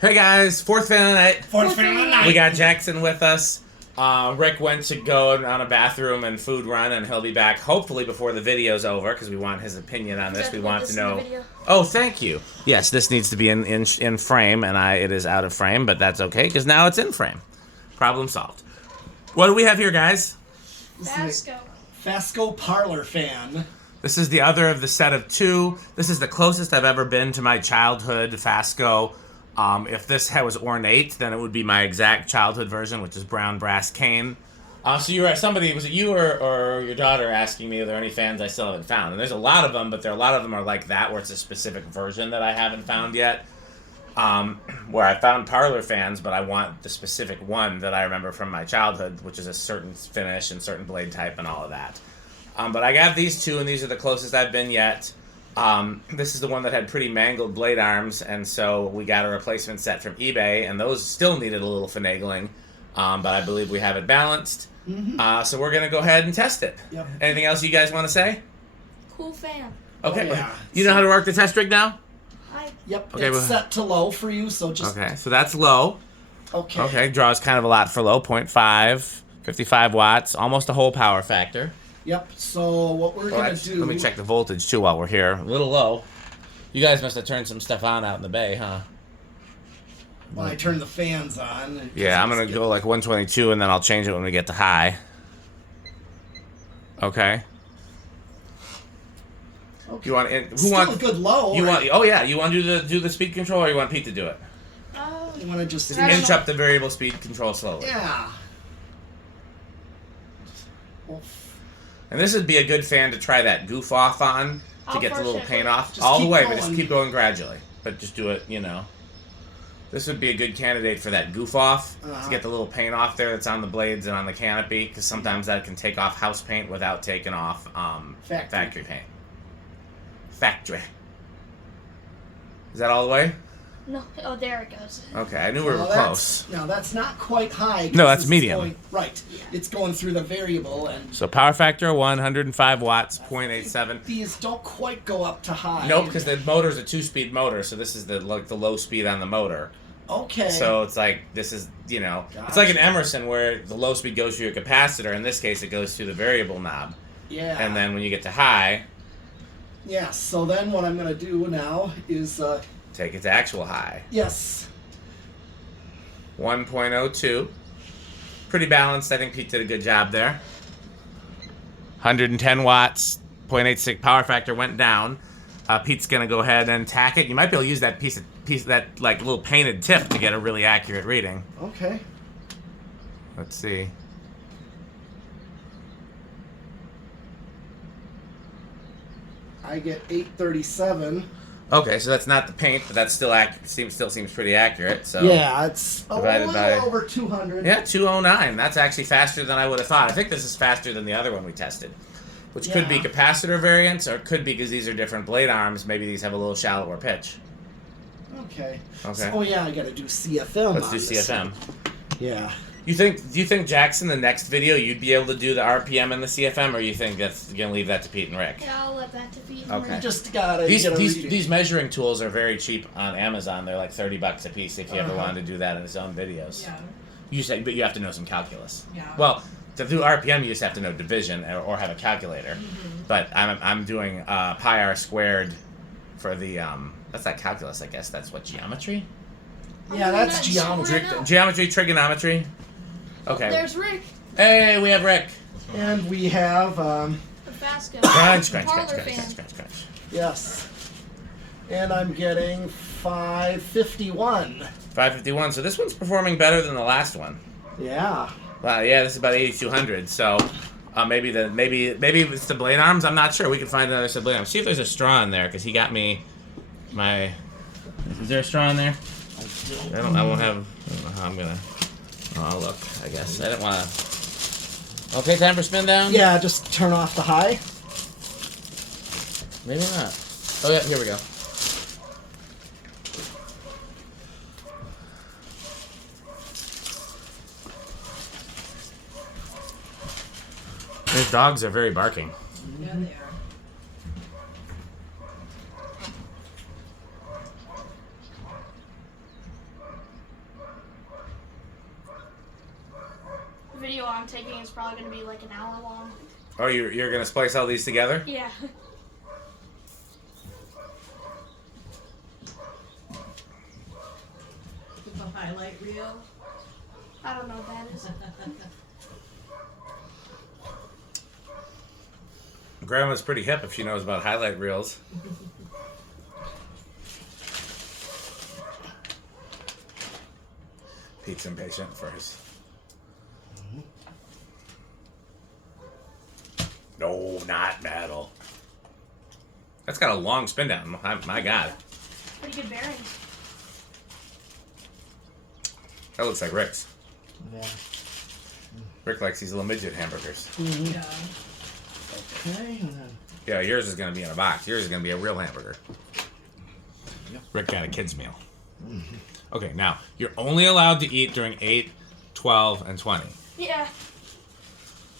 Hey guys, fourth fan of the night. Fourth fan of the night. We got Jackson with us. Rick went to go on a bathroom and food run, and he'll be back hopefully before the video's over because we want his opinion on this. We want to know. Oh, thank you. Yes, this needs to be in frame, and it is out of frame, but that's okay because now it's in frame. Problem solved. What do we have here, guys? Fasco Parlour-fan. This is the other of the set of two. This is the closest I've ever been to my childhood Fasco. If this was ornate, then it would be my exact childhood version, which is brown brass cane. So you were somebody, was it you or your daughter asking me, are there any fans I still haven't found? And there's a lot of them, but a lot of them are like that, where it's a specific version that I haven't found yet. Where I found parlor fans, but I want the specific one that I remember from my childhood, which is a certain finish and certain blade type and all of that. But I got these two, and these are the closest I've been yet. This is the one that had pretty mangled blade arms, and so we got a replacement set from eBay, and those still needed a little finagling, but I believe we have it balanced. Mm-hmm. So we're going to go ahead and test it. Yep. Anything else you guys want to say? Cool fan. Okay. Oh, yeah. You know how to work the test rig now? Yep, okay, it's set to low for you, so just... Okay, so that's low. Okay. Okay, draws kind of a lot for low, 0.5, 55 watts, almost a whole power factor. Yep, so what we're going to do... Let me check the voltage, too, while we're here. A little low. You guys must have turned some stuff on out in the bay, huh? Well, I turned the fans on. Yeah, I'm going to go like 122, and then I'll change it when we get to high. Okay. Okay. You want a good low. You want? Oh yeah. You want to do the speed control, or you want Pete to do it? You want to just inch up the variable speed control slowly. Yeah. And this would be a good fan to try that goof off on to get the little paint off all the way, but just keep going gradually. But just do it, you know. This would be a good candidate for that goof off to get the little paint off there that's on the blades and on the canopy, because sometimes that can take off house paint without taking off factory paint. Factory. Is that all the way? No. Oh, there it goes. Okay, I knew we were close. No, that's not quite high. No, that's medium. Right. Yeah. It's going through the variable. And so power factor 105 watts, 0.87. These don't quite go up to high. Nope, because the motor's a 2-speed motor, so this is the low speed on the motor. Okay. So it's like, this is, you know, it's like an Emerson where the low speed goes through your capacitor. In this case, it goes through the variable knob. Yeah. And then when you get to high... Yes, so then what I'm going to do now is... take it to actual high. Yes. 1.02. Pretty balanced. I think Pete did a good job there. 110 watts, 0.86 power factor went down. Pete's going to go ahead and tack it. You might be able to use that piece that like little painted tip to get a really accurate reading. Okay. Let's see. I get 837. Okay, so that's not the paint, but that's still still seems pretty accurate. So yeah, it's divided by over 200. Yeah, 209. That's actually faster than I would have thought. I think this is faster than the other one we tested, which could be capacitor variants, or it could be because these are different blade arms. Maybe these have a little shallower pitch. Okay. Okay. So, yeah, I got to do CFM. Let's do CFM. Yeah. Do you think Jackson, the next video, you'd be able to do the RPM and the CFM, or you think that's gonna leave that to Pete and Rick? Yeah, I'll let that to Pete and Okay. Rick. Just gotta these measuring tools are very cheap on Amazon. They're like $30 a piece if you ever wanted to do that in his own videos. Yeah. But you have to know some calculus. Yeah. Well, to do RPM, you just have to know division or have a calculator. Mm-hmm. But I'm doing pi r squared for the that's not calculus, I guess. That's what, geometry? Yeah, that's geometry. Geometry, trigonometry. Okay. Oh, there's Rick. Hey, we have Rick. And we have the Fasco. Crunch. Yes. And I'm getting 551. 551. So this one's performing better than the last one. Yeah. Wow. Yeah, this is about 8,200. So maybe it's the blade arms. I'm not sure. We can find another set of blade arms. See if there's a straw in there, because he got me my. Is there a straw in there? I don't know how I'm gonna. Oh, I'll look, I guess. I didn't want to... Okay, time for spin down? Yeah, just turn off the high. Maybe not. Oh, yeah, here we go. These dogs are very barking. Yeah, they are. I'm taking is probably going to be like an hour long. Oh, you're gonna splice all these together? Yeah. The highlight reel. I don't know what that is. Grandma's pretty hip if she knows about highlight reels. Pete's impatient first. No, not metal. That's got a long spin down. My God. Pretty good bearings. That looks like Rick's. Yeah. Rick likes these little midget hamburgers. Yeah. Okay, and then Yeah, yours is going to be in a box. Yours is going to be a real hamburger. Yep. Rick got a kid's meal. Okay, now, you're only allowed to eat during 8, 12, and 20. Yeah.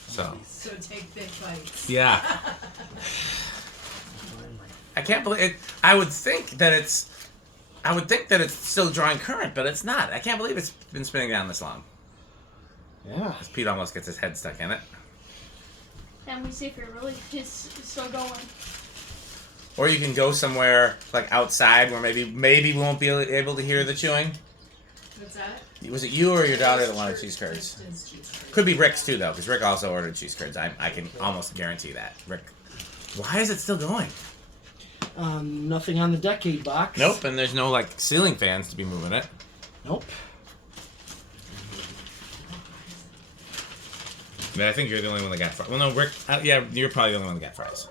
So, So take big bites. yeah. I can't believe it. I would think that it's still drawing current, but it's not. I can't believe it's been spinning down this long. yeah. Pete almost gets his head stuck in it. And we see if it really is still going. Or you can go somewhere like outside where maybe we won't be able to hear the chewing. What's that? Was it you or your daughter that wanted cheese curds? Kristen's cheese curds. Could be Rick's too, though, because Rick also ordered cheese curds. I can almost guarantee that. Rick, why is it still going? Nothing on the decade box. Nope, and there's no like ceiling fans to be moving it. Nope. But I think you're the only one that got fries. Well, no, Rick. Yeah, you're probably the only one that got fries.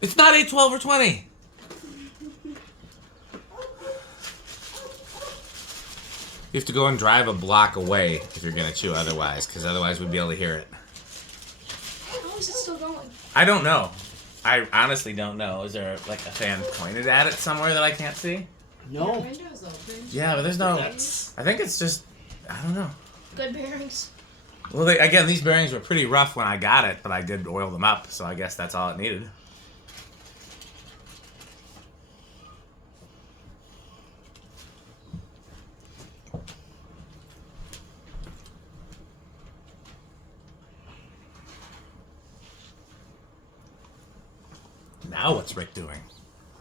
It's not 8, 12, or 20. You have to go and drive a block away if you're gonna chew otherwise, because otherwise we'd be able to hear it. How is it still going? I don't know. I honestly don't know. Is there like a fan pointed at it somewhere that I can't see? Your No. window's open. Yeah, but there's no. That's I think it's just. I don't know. Good bearings. Well, again, these bearings were pretty rough when I got it, but I did oil them up, so I guess that's all it needed. Now what's Rick doing?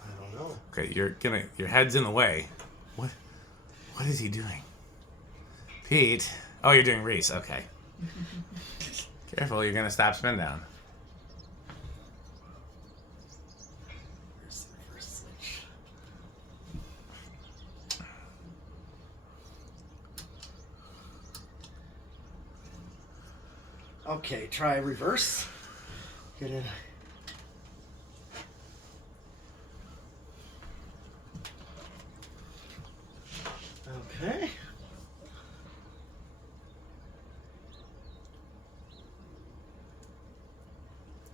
I don't know. Okay, your head's in the way. What is he doing? Pete. Oh, you're doing Reese. Okay. Careful, you're gonna stop spin down. Where's the reverse switch? Okay, try reverse. Get in. Okay.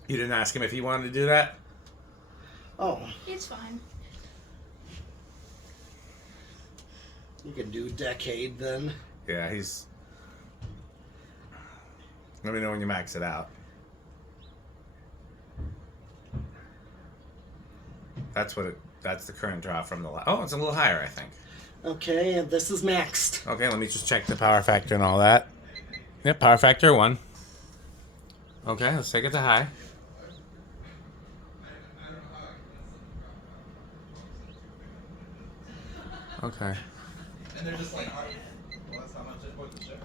You didn't ask him if he wanted to do that? Oh, It's fine. you can do decade then. Yeah, he's... Let me know when you max it out. That's the current draw from the... Oh, it's a little higher, I think. Okay, and this is maxed. Okay, let me just check the power factor and all that. Yep, power factor 1. Okay, let's take it to high. Okay. And they're just like, well, that's how much I put the shipping.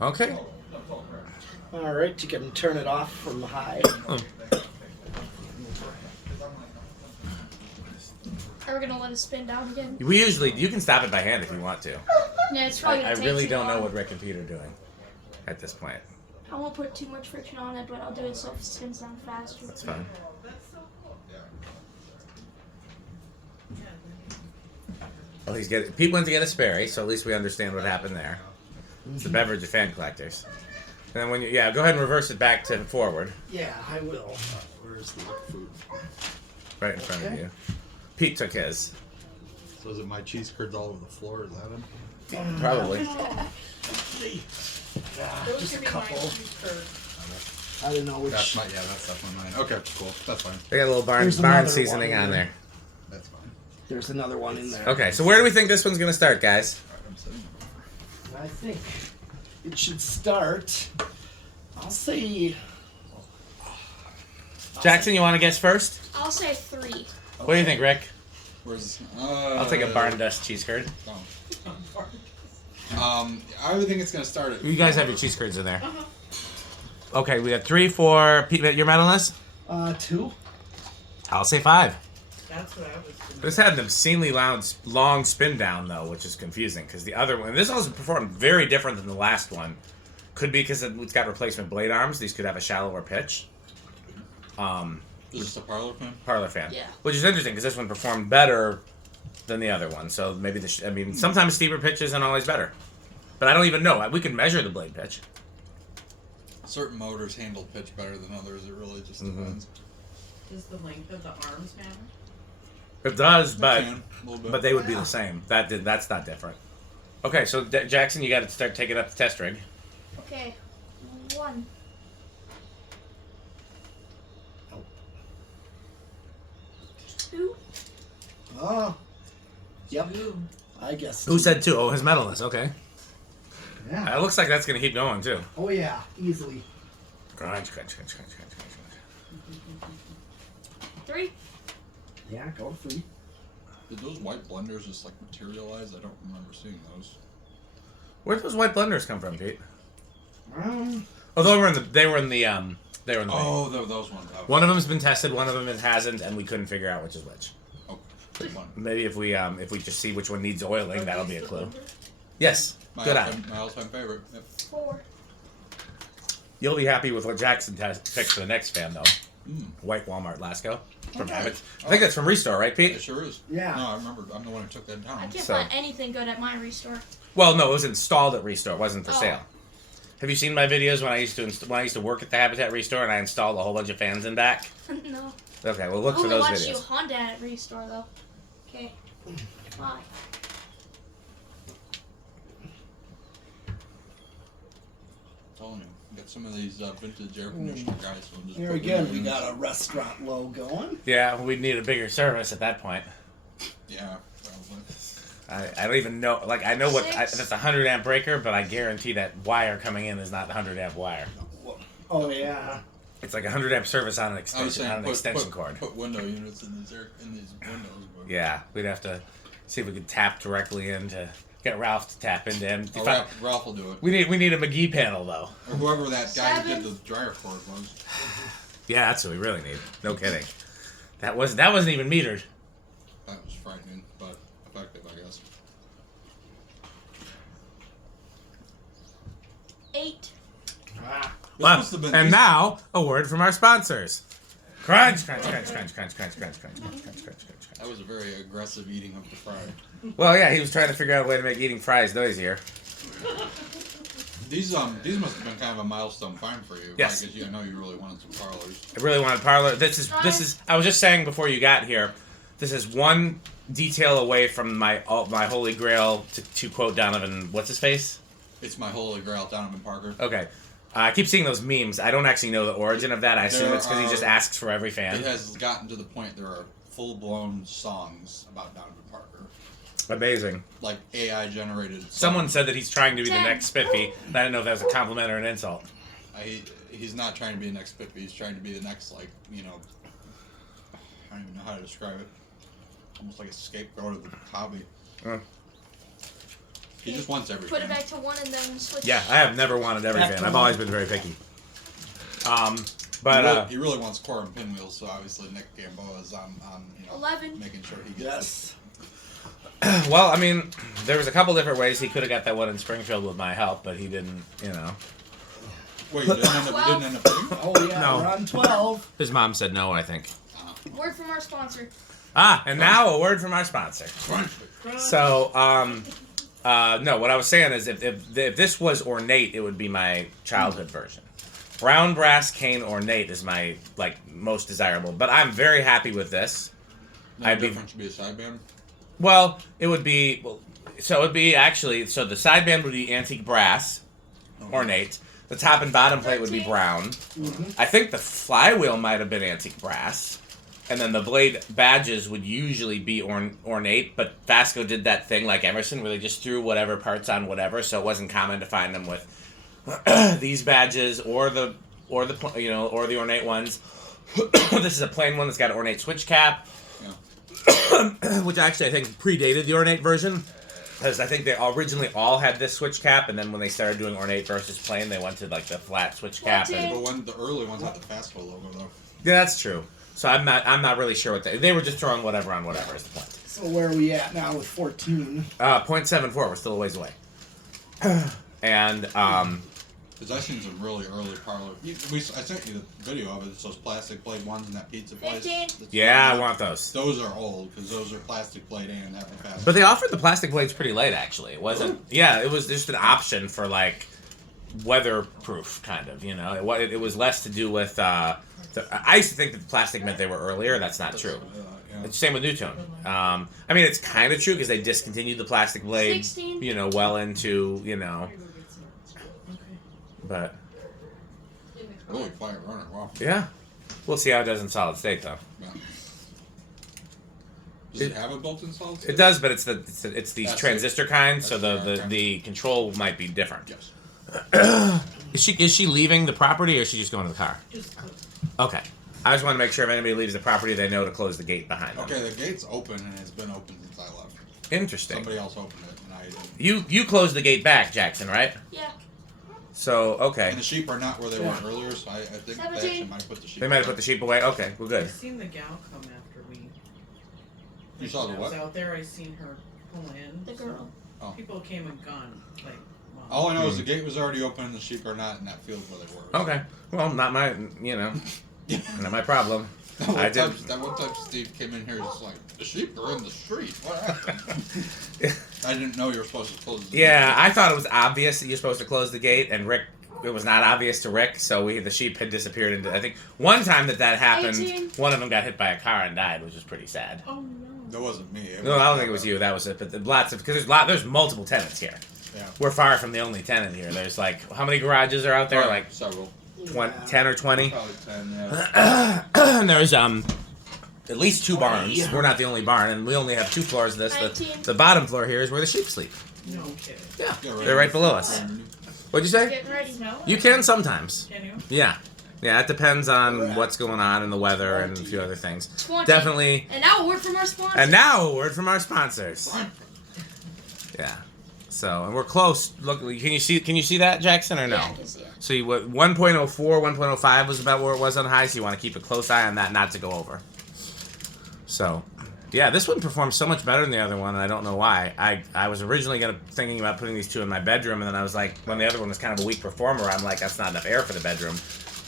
Okay. All right, you can turn it off from high. Are we gonna let it spin down again? You can stop it by hand if you want to. Yeah, it's probably I gonna take really too don't know long. what Rick and Pete are doing at this point. I won't put too much friction on it, but I'll do it so it spins down faster. That's fine. Well, Pete went to get a Sperry, so at least we understand what happened there. It's the beverage of fan collectors. And then go ahead and reverse it back to forward, Yeah, I will. Where's the food? right in front of Okay. you. Pete took his. So is it my cheese curds all over the floor? Is that it? Probably. Yeah, Those just a should be couple. mine for I don't know which. That's definitely mine. Okay, cool. That's fine. They got a little barn There's another seasoning one on there. there. That's fine. There's another one in there. Okay, so where do we think this one's gonna start, guys? Alright, I'm sitting. I think it should start. I'll say. Jackson, you want to guess first? I'll say 3. What do you think, Rick? Where's? I'll take a barn dust cheese curd. I would think it's gonna start at. You guys have your cheese curds in there. Okay, we got 3, 4. Pete, your medalist? 2. I'll say 5. That's what I was thinking. This had an obscenely long spin down though, which is confusing because the other one, this also performed very different than the last one. Could be because it's got replacement blade arms. These could have a shallower pitch. Is this a parlour-fan? Parlour-fan. Yeah. Which is interesting because this one performed better than the other one. So maybe sometimes steeper pitch isn't always better. But I don't even know. We can measure the blade pitch. Certain motors handle pitch better than others. It really just depends. Does the length of the arms matter? It does, but Can, a little bit. but they would be the same. That's not different. Okay, so Jackson, you got to start taking up the test rig. Okay. 1. Oh. 2. Oh. Yep. Ooh. I guess. Who said 2? Oh, his medalist. Okay. Yeah. It looks like that's gonna keep going too. Oh yeah, easily. Crunch, crunch, crunch, crunch, crunch, crunch. 3. Yeah, go to 3. Did those white blenders just like materialize? I don't remember seeing those. Where did those white blenders come from, Pete? Oh, Oh, they were in the Oh, those ones. Oh. One of them's been tested, one of them hasn't, and we couldn't figure out which is which. Oh, good one. Maybe if we just see which one needs oiling, that'll be a clue. Yes, good eye. My all-time favorite. Yep. 4. You'll be happy with what Jackson picked for the next fan, though. Mm. White Walmart Lasco from Okay. Abbott. I think that's from Restore, right, It Pete? sure is. Yeah. No, I remember. I'm the one who took that down. I can't So- find anything good at my restore. Well, no, it was installed at Restore. It wasn't for Oh. sale. Have you seen my videos when I used to work at the Habitat Restore and I installed a whole bunch of fans in back? No. Okay, well look for Only those watch you videos. Honda at restore though. Okay. 5. Telling you, get some of these vintage air conditioner guys. So just Here put again, them we in. got a restaurant logo going. Yeah, we'd need a bigger service at that point. Yeah, probably. I don't even know. Like I know what 6. that's a 100 amp breaker, but I guarantee that wire coming in is not 100 amp wire. Oh yeah. It's like a 100 amp service on an I was extension saying, extension cord. Put window units in these windows. But Yeah, we'd have to see if we could tap directly in to get Ralph to tap into him. Oh, Ralph will do it. We need a McGee panel though. Or whoever that guy who 7. did the dryer cord was. Yeah, that's what we really need. No kidding. That wasn't even metered. That was frightening, but effective, I guess. 8. Ah. This Well, must have been and these- now a word from our sponsors. Crunch, crunch, crunch, crunch, crunch, crunch, crunch, crunch, crunch, crunch, crunch, crunch. That was a very aggressive eating of the fry. Well, yeah, he was trying to figure out a way to make eating fries noisier. These must have been kind of a milestone find for you. Yes. Because I know you really wanted some parlors. I really wanted parlor. This is. I was just saying before you got here. This is one detail away from my holy grail. To quote Donovan, what's his face? It's my holy grail, Donovan Parker. Okay. I keep seeing those memes. I don't actually know the origin of that. I assume There it's because he just are- asks for every fan. It has gotten to the point there are full-blown songs about Donovan Parker. Amazing. Like AI generated songs. Someone said that he's trying to be the 10. next Spiffy. I didn't know if that was a compliment or an insult. He's not trying to be the next Spiffy. He's trying to be the next, like, I don't even know how to describe it. Almost like a scapegoat of the hobby. He just wants everything. Put it back to 1 and then switch. Yeah, I have never wanted every Back fan. to I've one. always been very picky. But He really wants core and pinwheels, so obviously Nick Gamboa is on 11. making sure he gets Yes. well, I mean, there was a couple different ways he could have got that one in Springfield with my help, but he didn't. it. Wait, you didn't end up getting? Oh yeah. No. We're on 12. His mom said no, I think. Word from our sponsor. And now a word from our sponsor. So, no, what I was saying is if this was ornate, it would be my childhood version. Brown brass cane ornate is my most desirable, but I'm very happy with this. No difference should be a sideband. Well, it would be so it would be actually so the sideband would be antique brass, ornate. The top and bottom plate would be brown. I think the flywheel might have been antique brass. And then the blade badges would usually be ornate, but Fasco did that thing like Emerson where they just threw whatever parts on whatever, so it wasn't common to find them with these badges or the ornate ones. This is a plain one that's got an ornate switch cap, which actually I think predated the ornate version, because I think they originally all had this switch cap, and then when they started doing ornate versus plain, they went to like the flat switch cap. The early ones had the Fasco logo though. Yeah, that's true. So I'm not really sure what they were just throwing whatever on whatever is the point. So where are we at now with 14? 0.74. We're still a ways away. And Because I seen some really early parlor. I sent you the video of it. It's those plastic blade ones in that pizza place. 15. yeah, I want those. Those are old because those are plastic blade and have the fast. But they offered the plastic blades pretty late, actually. It wasn't. Yeah, it was just an option for like weatherproof kind of. It was less to do with. I used to think that the plastic meant they were earlier. That's not true. It's the same with nutone. I mean, it's kind of true because they discontinued the plastic blade. 16. Well into But Really quiet runner. Wow. yeah, we'll see how it does in solid state though. Yeah. Does it have a built-in solid state? It does, but it's these That's transistor kind, so That's the control might be different. Yes. Is she leaving the property or is she just going to the car? Just Okay. I just want to make sure if anybody leaves the property, they know to close the gate behind them. Okay, the gate's open and it's been open since I left. Interesting. Somebody else opened it and I didn't. You closed the gate back, Jackson, right? Yeah. So okay. And the sheep are not where they were earlier, so I think they 17. actually might have put the sheep. They might have put the sheep away. Okay, well I good. seen the gal come after we. You saw the when I was what? out there, I seen her pull in. The girl. Oh. People came and gone. Like, wow. All I know is the gate was already open and the sheep are not in that field where they were. Okay. Well, not my not my problem. I did. That one time Steve came in here just like, the sheep are in the street. What happened? I didn't know you were supposed to close the gate. Yeah, I thought it was obvious that you're supposed to close the gate, and it was not obvious to Rick, so the sheep had disappeared into. I think one time that happened, 18. one of them got hit by a car and died, which was pretty sad. Oh no. That wasn't me. No, I don't think it was you. That was it. But because there's multiple tenants here. Yeah. We're far from the only tenant here. There's like how many garages are out there? Right, Like several. 10 or 20. Probably 10, yeah. And there's at least 2 barns. We're not the only barn, and we only have 2 floors of this. 19. The bottom floor here is where the sheep sleep. No kidding. Yeah, Yeah, they're right below us. What'd you say? Getting ready. Smell it? You can sometimes. Can you? Yeah. Yeah, it depends on what's going on in the weather and a few other things. 20. Definitely. And now a word from our sponsor. And now a word from our sponsors. Yeah. So, and we're close. Look, can you see that, Jackson, or no? Yeah, I can see it. So 1.04, 1.05 was about where it was on high, so you want to keep a close eye on that not to go over. So, yeah, this one performs so much better than the other one, and I don't know why. I was originally thinking about putting these 2 in my bedroom, and then I was like, when the other one was kind of a weak performer, I'm like, that's not enough air for the bedroom.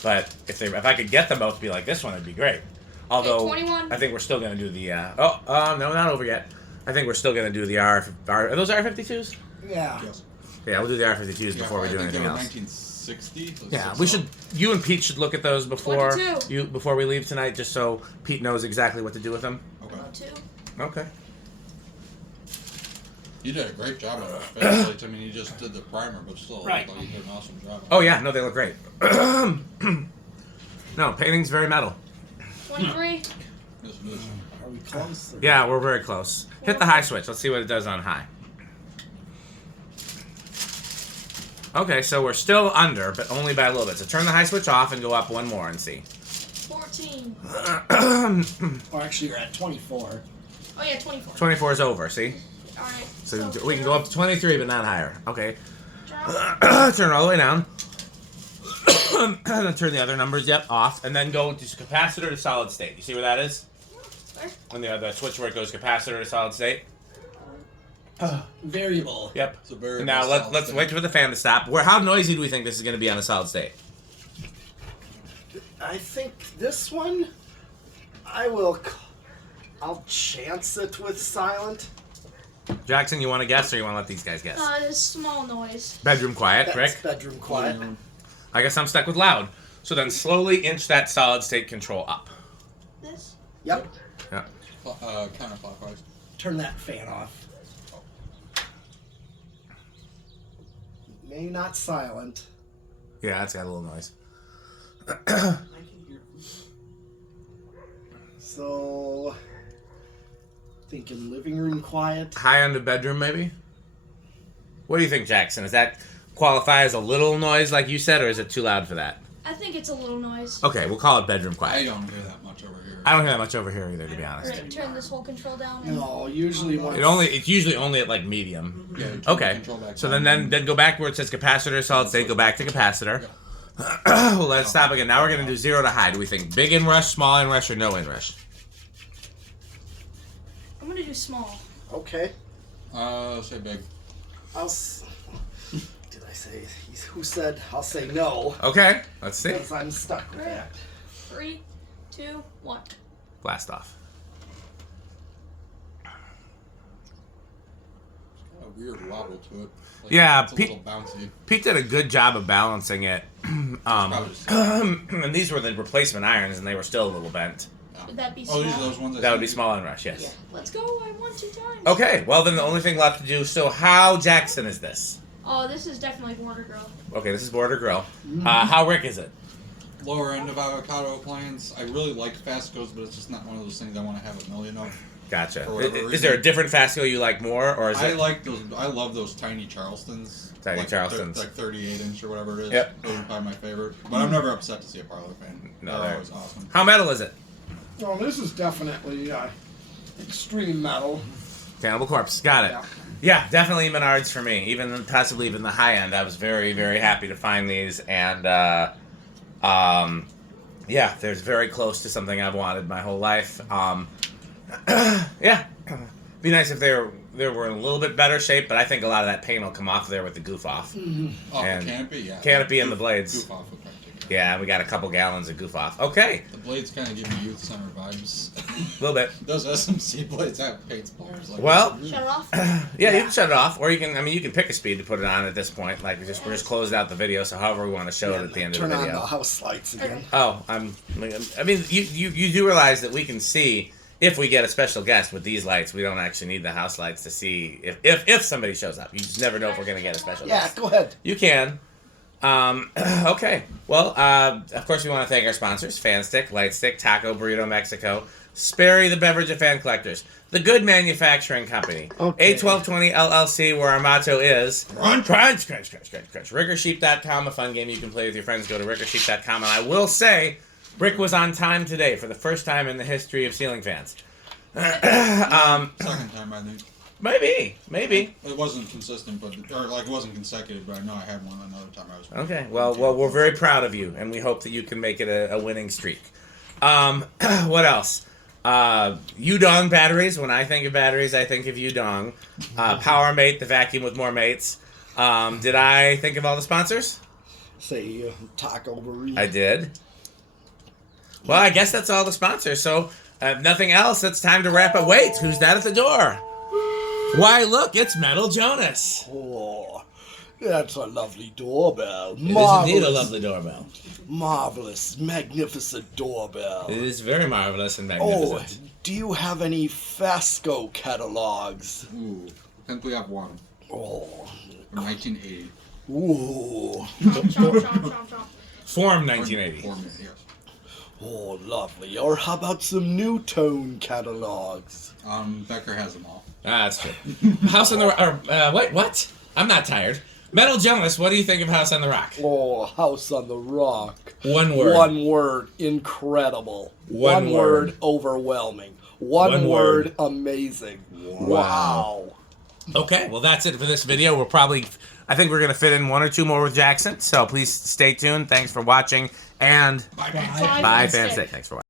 But if I could get them both to be like this one, it'd be great. Although, 21. I think we're still going to do the, no, not over yet. I think we're still going to do the are those R52s? Yeah. Yes. Yeah, we'll do the R52s before we do anything else. 1960. Yeah, we should. You and Pete should look at those before 22. before we leave tonight, just so Pete knows exactly what to do with them. Okay. 2. Okay. You did a great job on those faceplates. I mean, you just did the primer, but still, Right. like, you did an awesome job. Oh yeah, no, they look great. No, painting's very metal. 23. Yes, it is. Are we close? Yeah, we're very close. Hit the high switch. Let's see what it does on high. Okay, so we're still under, but only by a little bit. So turn the high switch off and go up 1 more and see. 14. Or actually, you're at 24. Oh yeah, 24. 24 is over, see? Alright. So we can go up to 23, but not higher. Okay. Drop. Turn it all the way down. Then turn the other numbers, off. And then go to capacitor to solid state. You see where that is? Where? On the switch where it goes capacitor to solid state. Variable. Yep. It's a very And now let's wait for the fan to stop. How noisy do we think this is going to be on a solid state? I think this one, I'll chance it with silent. Jackson, you want to guess or you want to let these guys guess? There's small noise. Bedroom quiet, That's Rick? bedroom quiet. I guess I'm stuck with loud. So then slowly inch that solid state control up. This. Yep. Yeah. Counterclockwise. Turn that fan off. Maybe not silent. Yeah, that's got a little noise. I can hear. So, thinking living room quiet. High end of bedroom, maybe? What do you think, Jackson? Is that qualify as a little noise, like you said, or is it too loud for that? I think it's a little noise. Okay, we'll call it bedroom I quiet. don't hear that much over here. I don't hear that much over here either, to be honest. Alright, turn this whole control down. And No, usually once. It's usually only at like medium. Yeah, you turn Okay. the control back So down. then go back where it says capacitor, solid state. Go back to capacitor. Well, let's stop again. Now we're gonna do 0 to high. Do we think big inrush, small inrush, or no inrush? I'm gonna do small. Okay. Say big. Did I say? Who said? I'll say no. Okay, let's see. Because I'm stuck with that. 3, 2, 1. Blast off. A weird wobble to it. Like, Yeah, it's a Pete- little bouncy. Pete did a good job of balancing it. Probably just- And these were the replacement irons, and they were still a little bent. Would that be small? Oh, these are those ones. That would be small inrush, yes. Yeah. Let's go. I won 2 times. Okay, well then the only thing left to do. So how Jackson is this? Oh, this is definitely Border Grill. Okay, this is Border Grill. How Rick is it? Lower end of avocado appliance. I really like Fascos, but it's just not one of those things I want to have a million of. Gotcha. For whatever Is reason. there a different Fasco you like more, or is I it? like those. I love those tiny Charlestons. Tiny like, Charlestons. Like 38 inch or whatever it is. Yep. Those are probably my favorite. But I'm never upset to see a parlor fan. No, They're they're- always awesome. How metal is it? Oh, this is definitely extreme metal. Cannibal Corpse. Got it. Yeah. Yeah, definitely Menards for me. Even possibly even the high end. I was very, very happy to find these, and yeah, they're very close to something I've wanted my whole life. Yeah, be nice if they were in a little bit better shape, but I think a lot of that paint will come off there with the goof off. Oh, And the canopy, yeah. canopy and the blades. Goof off would probably take it. Yeah, we got a couple gallons of goof off. Okay, The blades kind of give me youth center vibes. a little bit. Those SMC blades have paint splatters. Like Well, Shut it off. yeah, you can shut it off, or you can. I mean, you can pick a speed to put it on at this point. Like we're just closed out the video, so however we want to show it at the end of Turn the on video. the house lights again. Oh, I mean, you do realize that we can see if we get a special guest with these lights. We don't actually need the house lights to see if somebody shows up. You just never know if we're gonna get a special Yeah, guest. go ahead. You can. Okay. Well, of course, we want to thank our sponsors: Fanstick, Lightstick, Taco Burrito Mexico, Sperry, the beverage of fan collectors, The Good Manufacturing Company, Okay. A1220 LLC, where our motto is crunch, crunch, crunch, crunch, crunch, crunch. Riggersheep.com, a fun game you can play with your friends. Go to riggersheep.com, and I will say, Rick was on time today for the first time in the history of ceiling fans. second time, I think. Maybe. It wasn't consistent, but it wasn't consecutive. But I know I had one another time I was. Okay. Well, we're very proud of you, and we hope that you can make it a winning streak. What else? Udong batteries. When I think of batteries, I think of Udong. PowerMate, the vacuum with more mates. Did I think of all the sponsors? Say taco burrito. I did. Well, I guess that's all the sponsors. So, if nothing else, it's time to wrap up. Wait, who's that at the door? Why, look, it's Metal Jonas. Oh, that's a lovely doorbell. It is indeed a lovely doorbell. Marvelous, magnificent doorbell. It is very marvelous and Oh, magnificent. do you have any Fasco catalogs? Ooh, I think we have one Oh, from 1980. ooh, Chomp, chomp, chomp, chomp, chomp. Form 1980. Yes. oh, lovely. Or how about some nutone catalogs? Becker has them all. Ah, that's true. House on the Rock. Wait, what? I'm not tired. Metal Jonas, what do you think of House on the Rock? Oh, House on the Rock. One word. One word, incredible. One word. Overwhelming. One One word, word. amazing. Wow. Okay, well, that's it for this video. I think we're going to fit in one or two more with Jackson, so please stay tuned. Thanks for watching, and Bye. Bye, bye, Fanstick. Fanstick. Thanks for watching.